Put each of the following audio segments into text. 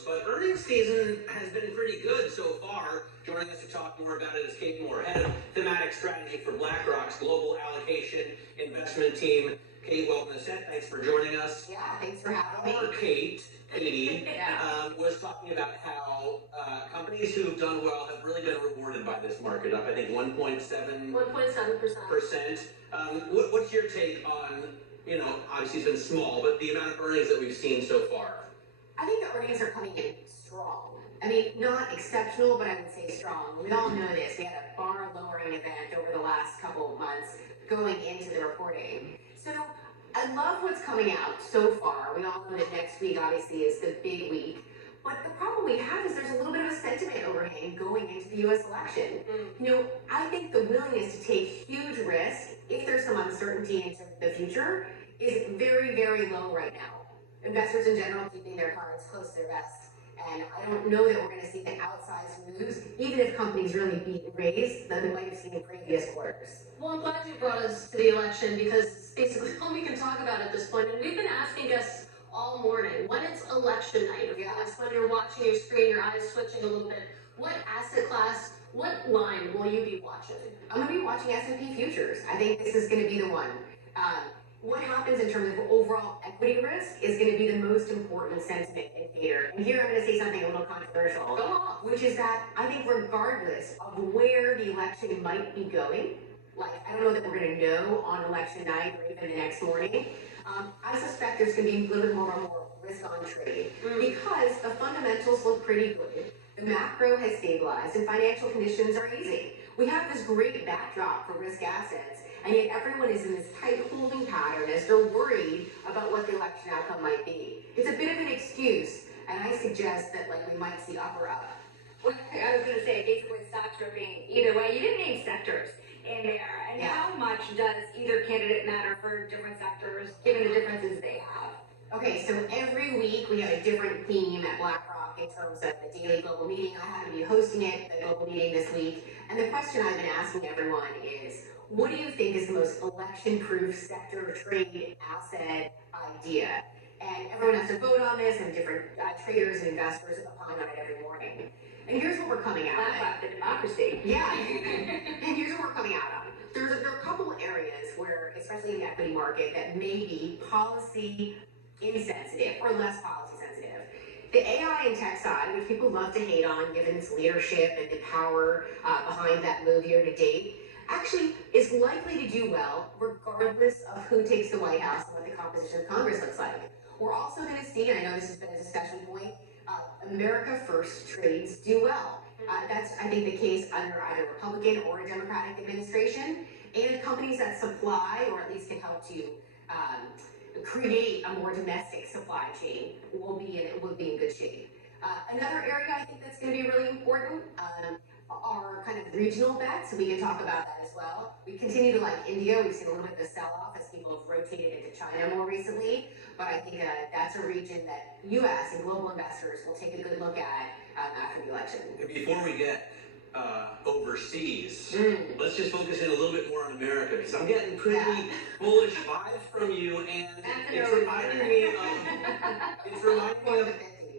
close, but earnings season has been pretty good so far. Joining us to talk more about it is Kate Moore, head of Thematic Strategy for Blackrock's Global Allocation Investment Team. Kate, welcome to set. Thanks for joining us. Yeah, thanks for having me. Katie was talking about how companies who've done well have really been rewarded by this market, up I think 1.7%. What's your take on, obviously it's been small, but the amount of earnings that we've seen so far? I think the earnings are coming in strong. I mean, not exceptional, but I would say strong. We all know this. We had a bar lowering event over the last couple of months going into the reporting. So I love what's coming out so far. We all know that next week obviously is the big week. But the problem we have is there's a little bit of a sentiment overhang going into the U.S. election. I think the willingness to take huge risk, if there's some uncertainty into the future, is very, very low right now. Investors in general keeping their cards close to their vest. And I don't know that we're going to see the outsized moves, even if companies really beat and raise, that we might have seen in previous quarters. Well, I'm glad you brought us to the election because it's basically all we can talk about at this point. And we've been asking guests all morning, when it's election night, it's when you're watching your screen, your eyes switching a little bit, what asset class, what line will you be watching? I'm going to be watching S&P futures. I think this is going to be the one. What happens in terms of overall equity risk is going to be the most important sentiment indicator. And here I'm going to say something a little controversial, which is that I think regardless of where the election might be going, I don't know that we're going to know on election night or even the next morning, I suspect there's going to be a little bit more risk on trade because the fundamentals look pretty good. The macro has stabilized and financial conditions are easy. We have this great backdrop for risk assets, and yet everyone is in this tight holding pattern as they're worried about what the election outcome might be. It's a bit of an excuse, and I suggest that we might see up or up. Well, I was going to say, basically stock tripping either way. You didn't name sectors in there, and how much does either candidate matter for different sectors, given the differences they have? Okay, so every week we have a different theme at Blackrock in terms of the daily global meeting. I happen to be hosting it, the global meeting this week, and the question I've been asking everyone is, what do you think is the most election-proof sector, trade, asset idea? And everyone has to vote on this, and different traders and investors opine on it every morning. And here's what we're coming out of. The democracy. Yeah. And here's what we're coming out of. There are a couple areas where, especially in the equity market, that may be policy insensitive or less policy sensitive. The AI and tech side, which people love to hate on given its leadership and the power behind that move year to date, actually is likely to do well regardless of who takes the White House and what the composition of Congress looks like. We're also going to see, and I know this has been a discussion point, America First trades do well. That's, I think, the case under either Republican or a Democratic administration, and companies that supply, or at least can help to create a more domestic supply chain will be in good shape. Another area I think that's going to be really important are kind of regional bets. We can talk about that as well. We continue to like India. We've seen a little bit of a sell-off as people have rotated into China more recently, but I think that's a region that U.S. and global investors will take a good look at after the election. Before we get overseas, let's just focus in a little bit more on America, because I'm getting pretty bullish vibes from you, and it's reminding me of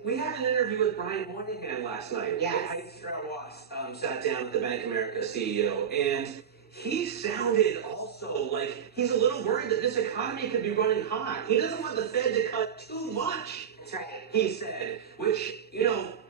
we had an interview with Brian Moynihan last night. Height Strauss sat down with the Bank of America CEO, and he sounded also like he's a little worried that this economy could be running hot. He doesn't want the Fed to cut too much. That's right. He said, which,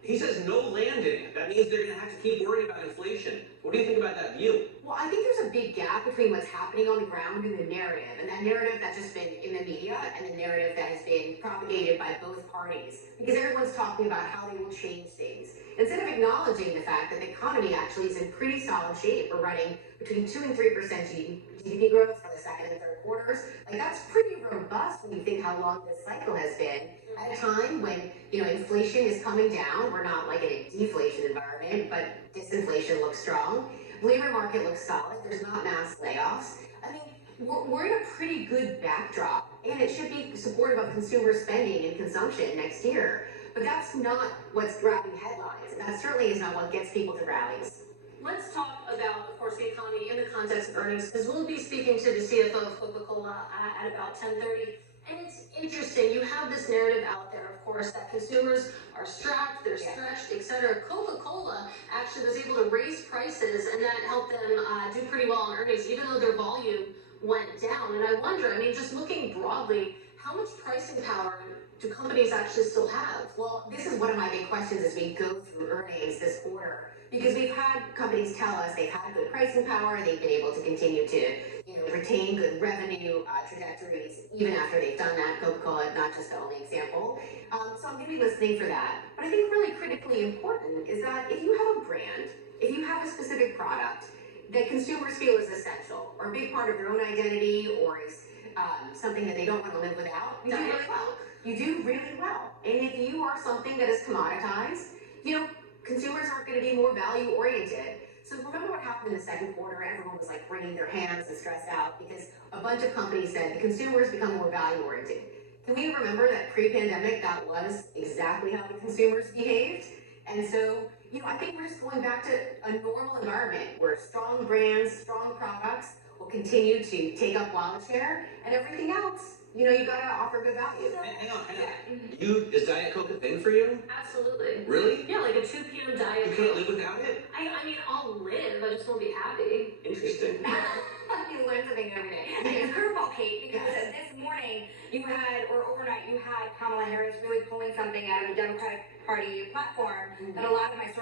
he says no landing. That means they're going to have to keep worrying about inflation. What do you think about that view? Well, I think there's a big gap between what's happening on the ground and the narrative. And that narrative that's just been in the media and the narrative that has been propagated by both parties. Because everyone's talking about how they will change things. Instead of acknowledging the fact that the economy actually is in pretty solid shape. We're running between 2 and 3% GDP growth for the second and third quarters. That's pretty robust when you think how long this cycle has been. At a time when, inflation is coming down, we're not in a deflation environment, but disinflation looks strong. Labor market looks solid. There's not mass layoffs. I mean, we're in a pretty good backdrop, and it should be supportive of consumer spending and consumption next year. But that's not what's grabbing headlines, and that certainly is not what gets people to rallies. Let's talk about, of course, the economy in the context of earnings, because we'll be speaking to the CFO of Coca-Cola at about 10:30. And it's interesting, you have this narrative out there, of of course, that consumers are strapped, they're stretched, etc. Coca-Cola actually was able to raise prices, and that helped them do pretty well on earnings, even though their volume went down. And I wonder, I mean, just looking broadly, how much pricing power do companies actually still have? Well, this is one of my big questions as we go through earnings this quarter, because we've had companies tell us they've had good pricing power, they've been able to continue to, retain good revenue trajectories even after they've done that. Coca-Cola, not just the only example. So I'm going to be listening for that. But I think really critically important is that if you have a brand, if you have a specific product that consumers feel is essential or a big part of their own identity or is something that they don't want to live without, you do really well. You do really well. And if you are something that is commoditized, consumers aren't going to be more value oriented. So remember what happened in the second quarter? Everyone was like wringing their hands and stressed out because a bunch of companies said the consumers become more value oriented. Can we remember that pre-pandemic that was exactly how the consumers behaved? And so, I think we're just going back to a normal environment where strong brands, strong products will continue to take up wallet share, and everything else, you gotta offer good value. Hang on. Is Diet Coke a thing for you? Absolutely. Really? Yeah, like a 2 p.m. diet. You couldn't live without it? I mean, I'll live, I just won't be happy. Interesting. You learn something every day. And it's curveball, Kate, because this morning or overnight, you had Kamala Harris really pulling something out of the Democratic Party platform that a lot of my sources